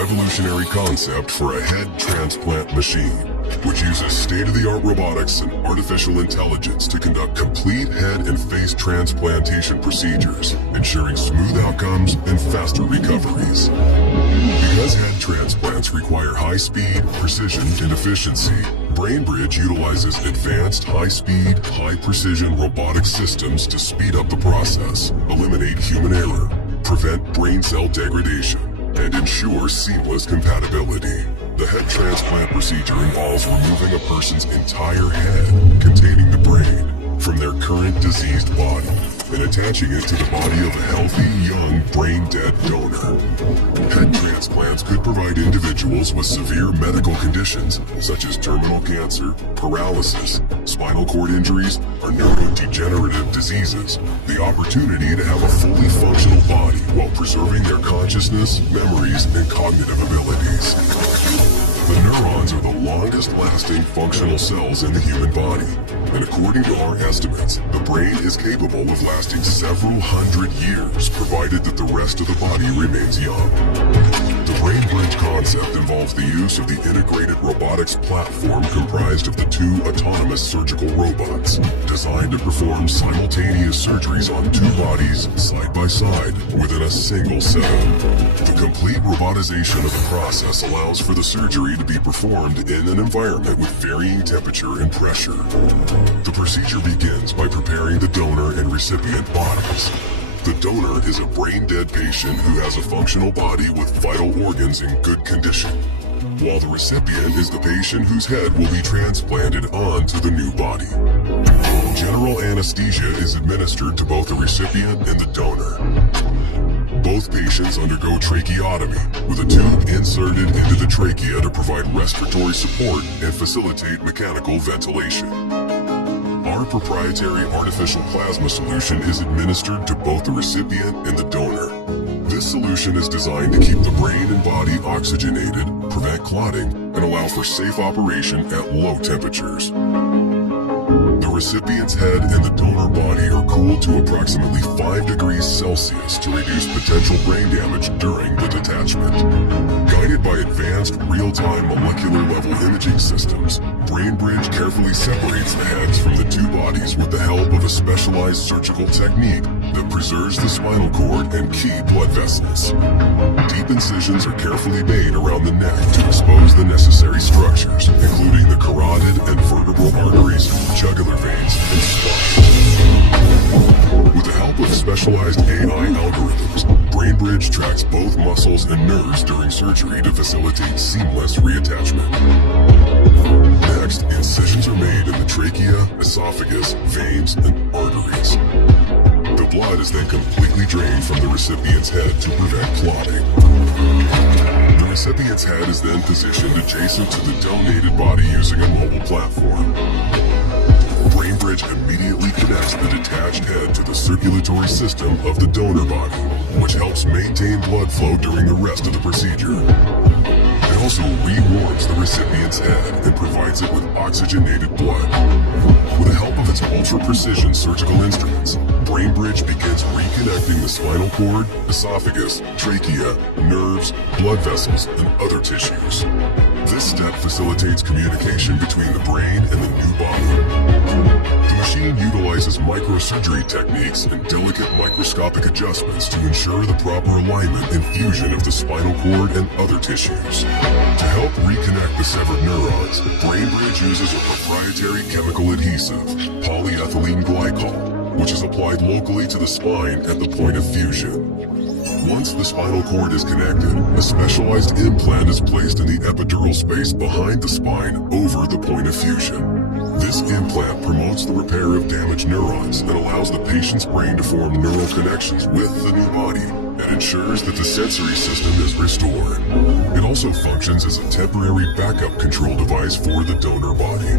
revolutionary concept for a head transplant machine, which uses state-of-the-art robotics and artificial intelligence to conduct complete head and face transplantation procedures, ensuring smooth outcomes and faster recoveries. Because head transplants require high speed, precision, and efficiency, BrainBridge utilizes advanced high-speed, high-precision robotic systems to speed up the process, eliminate human error, prevent brain cell degradation, and ensure seamless compatibility. The head transplant procedure involves removing a person's entire head containing the brain from their current diseased body and attaching it to the body of a healthy, young, brain-dead donor. Head transplants could provide individuals with severe medical conditions such as terminal cancer, paralysis, spinal cord injuries, or neurodegenerative diseases the opportunity to have a fully functional body while preserving their consciousness, memories, and cognitive abilities. The neurons are the longest-lasting functional cells in the human body, and according to our estimates, the brain is capable of lasting several hundred years, provided that the rest of the body remains young. The BrainBridge concept involves the use of the integrated robotics platform comprised of the two autonomous surgical robots, designed to perform simultaneous surgeries on two bodies side by side within a single setup. The complete robotization of the process allows for the surgery to be performed in an environment with varying temperature and pressure. The procedure begins by preparing the donor and recipient bodies. The donor is a brain-dead patient who has a functional body with vital organs in good condition, while the recipient is the patient whose head will be transplanted onto the new body. General anesthesia is administered to both the recipient and the donor. Both patients undergo tracheotomy, with a tube inserted into the trachea to provide respiratory support and facilitate mechanical ventilation. Our proprietary artificial plasma solution is administered to both the recipient and the donor. This solution is designed to keep the brain and body oxygenated, prevent clotting, and allow for safe operation at low temperatures. The recipient's head and the donor body are cooled to approximately 5 degrees Celsius to reduce potential brain damage during the detachment. Guided by advanced real-time molecular level imaging systems, BrainBridge carefully separates the heads from the two bodies with the help of a specialized surgical technique that preserves the spinal cord and key blood vessels. Deep incisions are carefully made around the neck to expose the necessary structures, including the carotid and vertebral arteries, jugular veins, and spine. With the help of specialized AI algorithms, BrainBridge tracks both muscles and nerves during surgery to facilitate seamless reattachment. Next, incisions are made in the trachea, esophagus, veins, and arteries. The blood is then completely drained from the recipient's head to prevent clotting. The recipient's head is then positioned adjacent to the donated body using a mobile platform. BrainBridge immediately connects the detached head to the circulatory system of the donor body, which helps maintain blood flow during the rest of the procedure. It also re-warms the recipient's head and provides it with oxygenated blood. With the help of its ultra-precision surgical instruments, BrainBridge begins reconnecting the spinal cord, esophagus, trachea, nerves, blood vessels, and other tissues. This step facilitates communication between the brain and the new body. The machine utilizes microsurgery techniques and delicate microscopic adjustments to ensure the proper alignment and fusion of the spinal cord and other tissues. To help reconnect the severed neurons, BrainBridge uses a proprietary chemical adhesive, polyethylene glycol, which is applied locally to the spine at the point of fusion. Once the spinal cord is connected, a specialized implant is placed in the epidural space behind the spine over the point of fusion. This implant promotes the repair of damaged neurons and allows the patient's brain to form neural connections with the new body and ensures that the sensory system is restored. It also functions as a temporary backup control device for the donor body.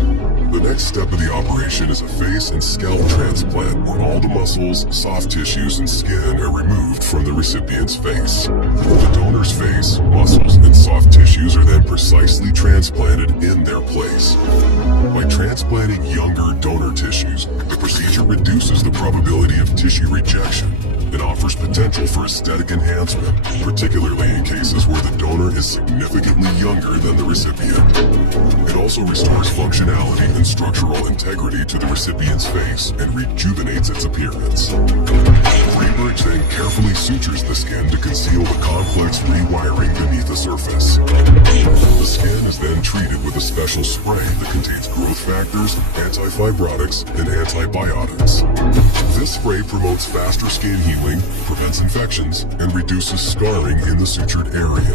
The next step of the operation is a face and scalp transplant where all the muscles, soft tissues, and skin are removed from the recipient's face. The donor's face, muscles, and soft tissues are then precisely transplanted in their place. By transplanting younger donor tissues, the procedure reduces the probability of tissue rejection, and offers potential for aesthetic enhancement, particularly in cases where the donor is significantly younger than the recipient. It also restores functionality and structural integrity to the recipient's face and rejuvenates its appearance. BrainBridge then carefully sutures the skin to conceal the complex rewiring beneath the surface. The skin is then treated with a special spray that contains growth factors, anti-fibrotics, and antibiotics. This spray promotes faster skin healing, prevents infections, and reduces scarring in the sutured area.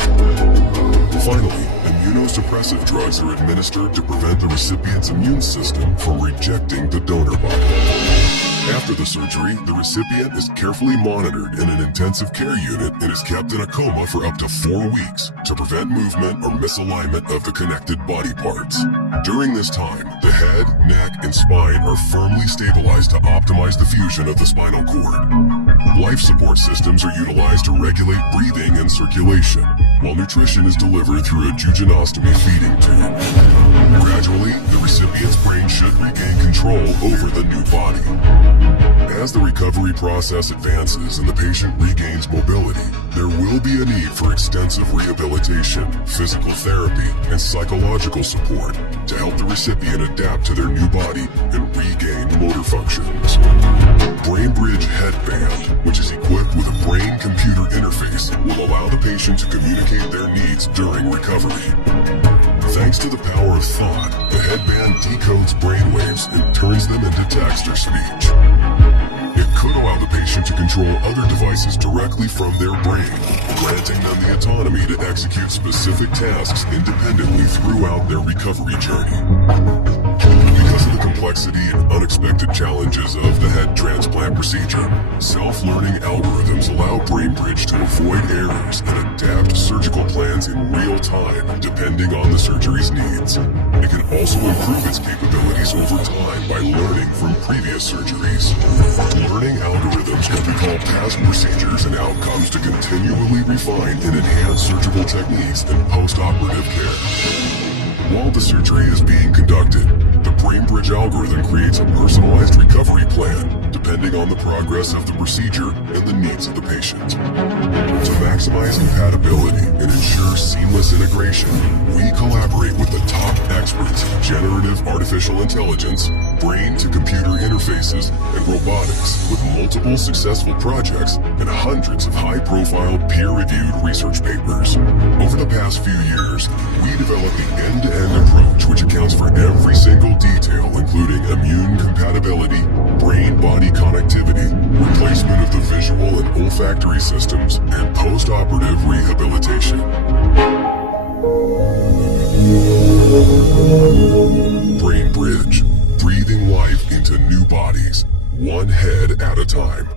Finally, immunosuppressive drugs are administered to prevent the recipient's immune system from rejecting the donor body. After the surgery, the recipient is carefully monitored in an intensive care unit and is kept in a coma for up to 4 weeks to prevent movement or misalignment of the connected body parts. During this time, the head, neck, and spine are firmly stabilized to optimize the fusion of the spinal cord. Life support systems are utilized to regulate breathing and circulation, while nutrition is delivered through a jejunostomy feeding tube. Gradually, the recipient's brain should regain control over the new body. As the recovery process advances and the patient regains mobility, there will be a need for extensive rehabilitation, physical therapy, and psychological support to help the recipient adapt to their new body and regain motor functions. BrainBridge Headband, which is equipped with a brain-computer interface, will allow the patient to communicate their needs during recovery. Thanks to the power of thought, the headband decodes brainwaves and turns them into text or speech. It could allow the patient to control other devices directly from their brain, granting them the autonomy to execute specific tasks independently throughout their recovery journey. Because of the complexity and unexpected challenges of the head transplant procedure, self-learning algorithms allow BrainBridge to avoid errors and adapt surgical plans in real time, depending on the surgery's needs. It can also improve its capabilities over time by learning from previous surgeries. Learning algorithms can recall past procedures and outcomes to continually refine and enhance surgical techniques and post-operative care. While the surgery is being conducted, the BrainBridge algorithm creates a personalized recovery plan, depending on the progress of the procedure and the needs of the patient. To maximize compatibility and ensure seamless integration, we collaborate with the top experts in generative artificial intelligence, brain-to-computer interfaces, and robotics, with multiple successful projects and hundreds of high-profile peer-reviewed research papers. Over the past few years, we developed the end-to-end approach which accounts for every single detail, including immune compatibility, brain-body connectivity, replacement of the visual and olfactory systems, and post-operative rehabilitation. BrainBridge, breathing life into new bodies, one head at a time.